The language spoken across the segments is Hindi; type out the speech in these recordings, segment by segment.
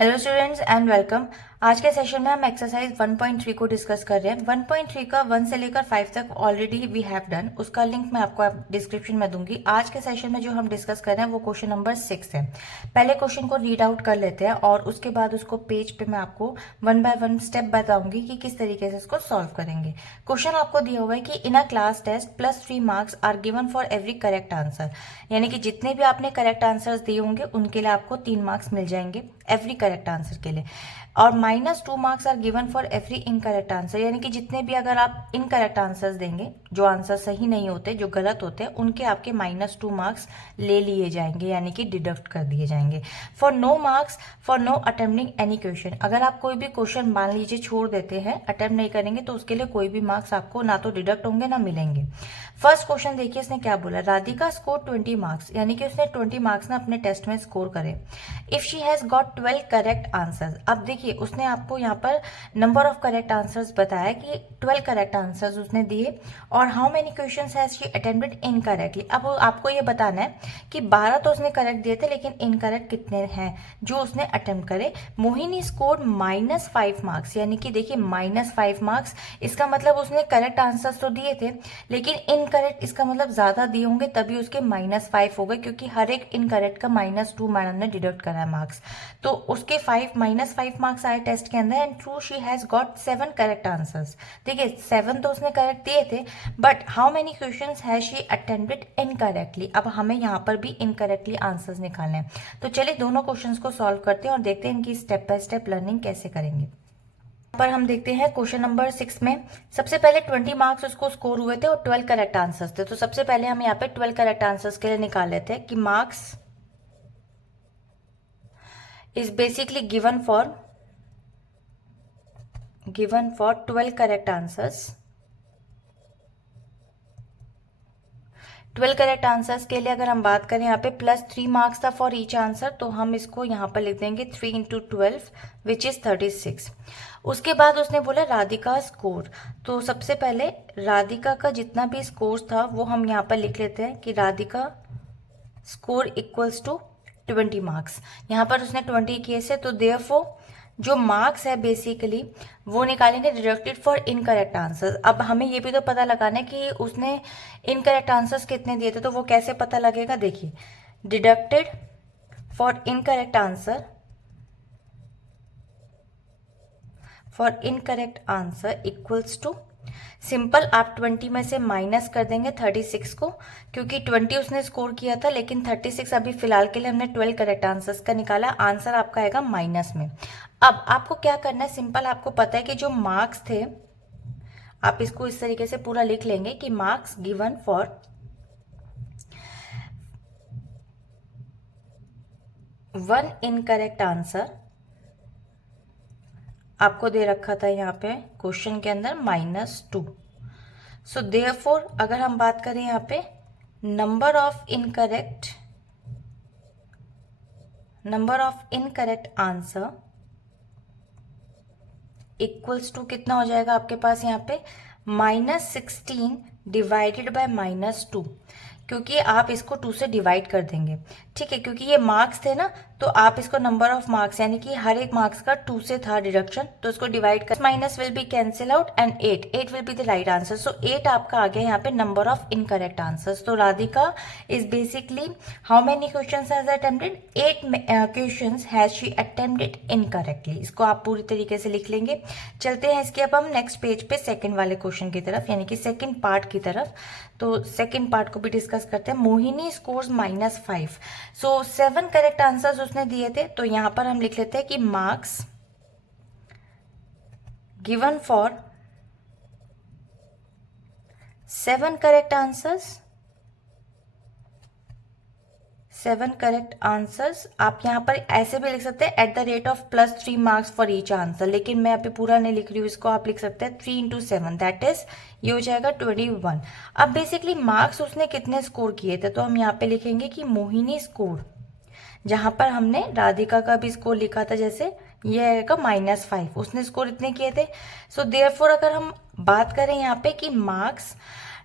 Hello students and welcome. आज के सेशन में हम एक्सरसाइज 1.3 को डिस्कस कर रहे हैं। 1.3 का 1 से लेकर 5 तक ऑलरेडी वी हैव डन, उसका लिंक मैं आपको डिस्क्रिप्शन में दूंगी। आज के सेशन में जो हम डिस्कस कर रहे हैं वो क्वेश्चन नंबर 6 है। पहले क्वेश्चन को रीड आउट कर लेते हैं और उसके बाद उसको पेज पे मैं आपको वन बाय वन स्टेप बताऊंगी कि किस तरीके से इसको सॉल्व करेंगे। क्वेश्चन आपको दिया हुआ है कि in a class test +3 marks are given for every correct answer, यानी कि जितने भी आपने करेक्ट आंसर्स दिए होंगे उनके लिए आपको 3 मार्क्स मिल जाएंगे एवरी करेक्ट आंसर के लिए। और -2 marks are given for every incorrect answer, यानी कि जितने भी अगर आप इनकरेक्ट आंसर्स देंगे, जो आंसर सही नहीं होते, जो गलत होते हैं, उनके आपके -2 मार्क्स ले लिए जाएंगे, यानी कि डिडक्ट कर दिए जाएंगे। For no marks for no attempting any question, अगर आप कोई भी क्वेश्चन मान लीजिए छोड़ देते हैं, अटेम्प्ट नहीं करेंगे, तो उसके लिए कोई भी मार्क्स आपको ना तो डिडक्ट होंगे ना मिलेंगे। फर्स्ट क्वेश्चन देखिए, इसने क्या बोला, राधिका स्कोर 20 मार्क्स, यानी कि उसने 20 मार्क्स ना अपने टेस्ट में स्कोर करे if she has got 12 correct answers. अब देखिए, उसने आपको यहाँ पर नंबर ऑफ करेक्ट आंसर्स बताया कि 12 करेक्ट आंसर्स उसने दिए, और how many questions has she attempted incorrectly. अब आपको ये बताना है कि 12 तो उसने करेक्ट दिए थे, लेकिन इनकरेक्ट कितने हैं जो उसने अटेम्प्ट करे। मोहिनी स्कोर -5 मार्क्स, यानी कि देखिए -5 मार्क्स, इसका मतलब उसने करेक्ट आंसर्स तो दिए थे, लेकिन इनकरेक्ट इसका मतलब ज्यादा दिए होंगे, तभी उसके -5 हो गए, क्योंकि हर एक इनकरेक्ट का -2 मैडम ने डिडक्ट करा है मार्क्स। तो उसके -5 मार्क्स आए टेस्ट के अंदर, and true she has got 7 correct answers. देखिए 7 तो उसने करेक्ट दिए थे, but how many questions has she attempted incorrectly. अब हमें यहाँ पर भी इनकरेक्टली आंसर्स निकालने हैं। तो चलिए दोनों क्वेश्चंस को सॉल्व करते हैं और देखते हैं इनकी स्टेप बाय स्टेप लर्निंग कैसे करेंगे। पर हम देखते हैं क्वेश्चन नंबर 6 में सबसे पहले 20 मार्क्स उसको स्कोर हुए थे और 12 करेक्ट आंसर्स थे। तो सबसे पहले हम यहाँ पे 12 करेक्ट आंसर्स के लिए निकाल लेते हैं कि marks is basically given for 12 correct answers. 12 correct answers के लिए अगर हम बात करें, यहाँ पे +3 मार्क्स था फॉर ईच आंसर, तो हम इसको यहाँ पर लिख देंगे 3 × 12 विच इज 36। उसके बाद उसने बोला राधिका स्कोर, तो सबसे पहले राधिका का जितना भी स्कोर था वो हम यहाँ पर लिख लेते हैं कि Radhika score equals to 20 marks. यहाँ पर उसने 20 किए से, तो देयरफॉर जो मार्क्स है बेसिकली वो निकालेंगे डिडक्टेड फॉर इनकरेक्ट आंसर्स। अब हमें ये भी तो पता लगाना है कि उसने इनकरेक्ट आंसर्स कितने दिए थे, तो वो कैसे पता लगेगा। देखिए, deducted for incorrect answer equals to, simple आप 20 में से माइनस कर देंगे 36 को, क्योंकि 20 उसने स्कोर किया था, लेकिन 36 अभी फिलहाल के लिए हमने 12 करेक्ट आंसर्स का निकाला, आंसर आपका आएगा माइनस में। अब आपको क्या करना है, सिंपल आपको पता है कि जो मार्क्स थे, आप इसको इस तरीके से पूरा लिख लेंगे कि marks given for 1 incorrect answer आपको दे रखा था यहाँ पे क्वेश्चन के अंदर -2। सो देयरफॉर अगर हम बात करें यहाँ पे number of incorrect answer equals to कितना हो जाएगा आपके पास यहाँ पे -16 डिवाइडेड बाय -2, क्योंकि आप इसको 2 से डिवाइड कर देंगे, ठीक है, क्योंकि ये मार्क्स थे ना, तो आप इसको नंबर ऑफ मार्क्स, यानी कि हर एक मार्क्स का 2 से था डिडक्शन, तो इसको डिवाइड कर, minus will be cancel out and 8 will be the right answer. So 8 आपका आ गया यहाँ पे नंबर ऑफ इनकरेक्ट आंसर्स। तो Radhika is basically how many questions has attempted, 8 questions has she attempted incorrectly. इसको आप पूरी तरीके से लिख लेंगे। चलते हैं इसके अब हम नेक्स्ट पेज पे सेकंड वाले क्वेश्चन की तरफ, यानी कि सेकंड पार्ट की तरफ। तो सेकंड पार्ट को भी डिस्कस करते हैं। मोहिनी स्कोर्स -5, सो 7 करेक्ट आंसर्स उसने दिए थे, तो यहां पर हम लिख लेते हैं कि marks given for 7 correct answers. आप यहां पर ऐसे भी लिख सकते हैं @ +3 मार्क्स फॉर ईच आंसर, लेकिन मैं अभी पूरा नहीं लिख रही हूँ इसको, आप लिख सकते हैं 3 × 7, दैट इज ये हो जाएगा 21। अब बेसिकली मार्क्स उसने कितने स्कोर किए थे, तो हम यहाँ पे लिखेंगे कि मोहिनी स्कोर, जहां पर हमने राधिका का भी स्कोर लिखा था, जैसे ये आएगा -5, उसने स्कोर इतने किए थे। सो देयरफॉर अगर हम बात करें यहाँ पे कि marks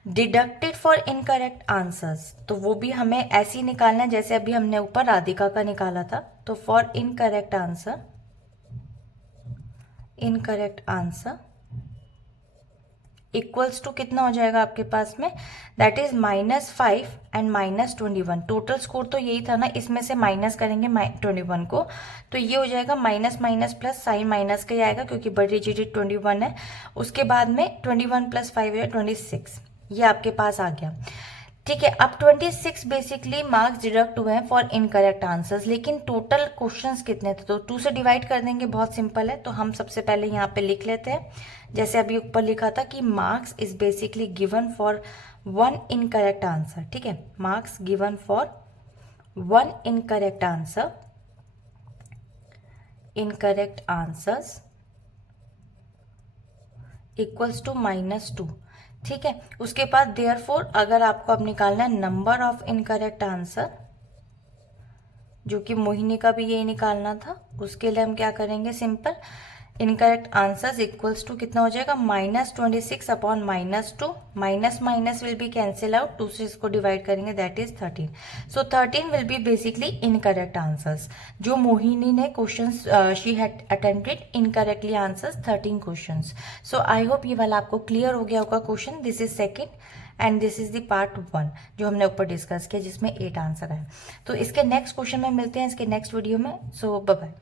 deducted for incorrect answers, तो वो भी हमें ऐसे ही निकालना है जैसे अभी हमने ऊपर राधिका का निकाला था। तो for incorrect answer incorrect answer equals to कितना हो जाएगा आपके पास में, that is -5 and -21। Total score तो यही था ना, इसमें से माइनस करेंगे 21 को, तो ये हो जाएगा minus minus plus, sign minus का ही आएगा क्योंकि बड़ी डिजिट 21 है। उसके बाद में 21 + 5 है 26, ये आपके पास आ गया। ठीक है, अब 26 बेसिकली मार्क्स डिडक्ट हुए हैं फॉर इनकरेक्ट आंसर्स, लेकिन टोटल क्वेश्चंस कितने थे, तो 2 से डिवाइड कर देंगे, बहुत सिंपल है। तो हम सबसे पहले यहाँ पे लिख लेते हैं, जैसे अभी ऊपर लिखा था कि marks is basically given for 1 incorrect answer. ठीक है, marks given for 1 incorrect answer, incorrect answers equals to -2। ठीक है, उसके बाद देयरफॉर अगर आपको अब निकालना है नंबर ऑफ इनकरेक्ट आंसर, जो कि मोहिनी का भी यही निकालना था, उसके लिए हम क्या करेंगे, simple incorrect answers equals to कितना हो जाएगा, -26 upon -2, minus minus will be cancel out, 2 से इसको डिवाइड करेंगे, that is 13। So 13 will be basically incorrect answers. जो मोहिनी ने questions she had attempted incorrectly answers 13 questions. So I hope ये वाला आपको क्लियर हो गया होगा question. This is second and this is the part 1 जो हमने ऊपर डिस्कस किया, जिसमें 8 आंसर है। तो इसके नेक्स्ट क्वेश्चन में मिलते हैं इसके नेक्स्ट वीडियो में। सो बाय बाय।